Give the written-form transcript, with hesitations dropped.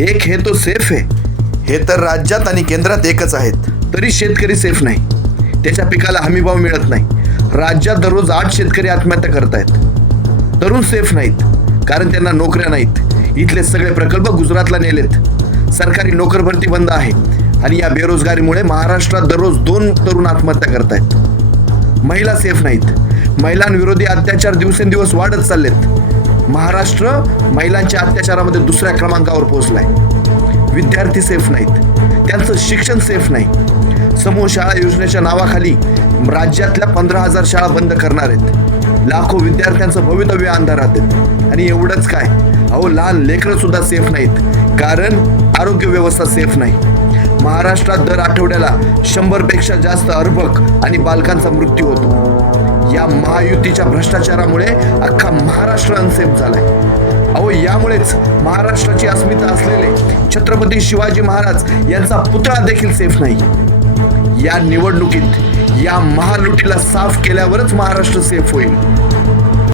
एक हे तो सेफ आहे, हे तर राज्यात आणि केंद्रात एकच आहेत. तरी शेतकरी सेफ नाही, त्याच्या पिकाला हमीभाव मिळत नाही. राज्यात दररोज 8 शेतकरी आत्महत्या करतायत. तरुण सेफ नाहीत कारण त्यांना नोकऱ्या नाहीत. इथले सगळे प्रकल्प गुजरातला नेलेत. सरकारी नोकर भरती बंद आहे आणि या बेरोजगारीमुळे महाराष्ट्रात दररोज 2 तरुण आत्महत्या करतायत. महिला सेफ नाहीत. महिलांविरोधी अत्याचार दिवसेंदिवस वाढत चाललेत. महाराष्ट्र महिलांच्या अत्याचारामध्ये 2ऱ्या क्रमांकावर पोहोचलाय. विद्यार्थी सेफ नाहीत, त्यांचं शिक्षण सेफ नाही. समूह शाळा योजनेच्या नावाखाली राज्यातल्या 15,000 शाळा बंद करणार आहेत. लाखो विद्यार्थ्यांचं भवितव्य अंधारात आहे. आणि एवढंच काय, अहो लहान लेकरं सुद्धा सेफ नाहीत कारण आरोग्य व्यवस्था सेफ नाही. महाराष्ट्रात दर आठवड्याला 100 पेक्षा जास्त अर्भक आणि बालकांचा मृत्यू होतो. या महायुतीच्या भ्रष्टाचारामुळे अख्खा महाराष्ट्र अनसेफ झालाय. अहो यामुळेच महाराष्ट्राची अस्मिता असलेले छत्रपती शिवाजी महाराज यांचा पुतळा देखील सेफ नाही. या निवडणुकीत या महालुटीला साफ केल्यावरच महाराष्ट्र सेफ होईल.